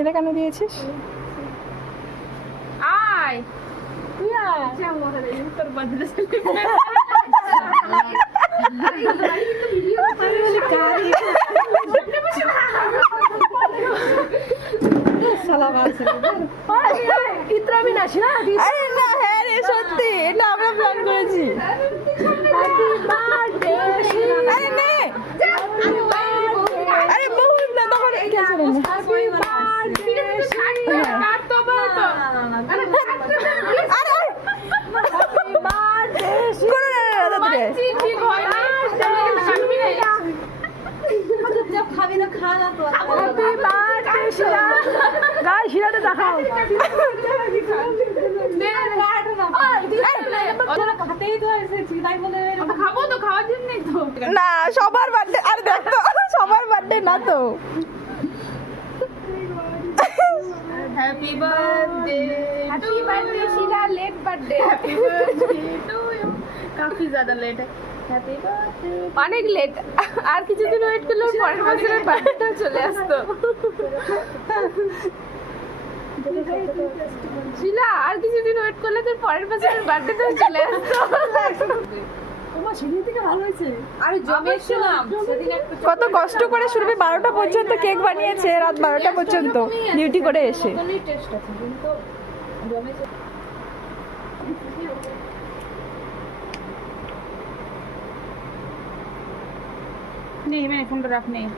এটা কেন দিয়েছিস? আয় তুই আয় তোর বার্থডে ইত্রামি নাস না? আরে না, হ্যাঁ রে সত্যি, এটা আমরা প্ল্যান করেছি। আরে নে, আরে বহুত না, তখন গেছে না। খাবো তো, খাওয়ার জন্যই তো। না সবার বার্থডে, আরে দেখ তো সবার বার্থডে না তো। Happy birthday, happy birthday Sheela, late birthday, happy birthday to you. काफी ज्यादा लेट है, हैप्पी बर्थडे। অনেক লেট, আর কিছুদিন ওয়েট করলে পরের বছরের বার্থডেটা চলে আসতো। शीला আর কিছুদিন ওয়েট করলে তোর পরের বছরের বার্থডেটা চলে আসতো। তোমার সেদিন থেকে ভালো হয়েছে। আরে জমেছিলাম সেদিন একটু। কত কষ্ট করে সুরভি 12টা পর্যন্ত কেক বানিয়েছে, রাত 12টা পর্যন্ত ডিউটি করে এসে। ততই টেস্ট আছে কিন্তু জমেছে। नहीं मैंने फोन कर रख नहीं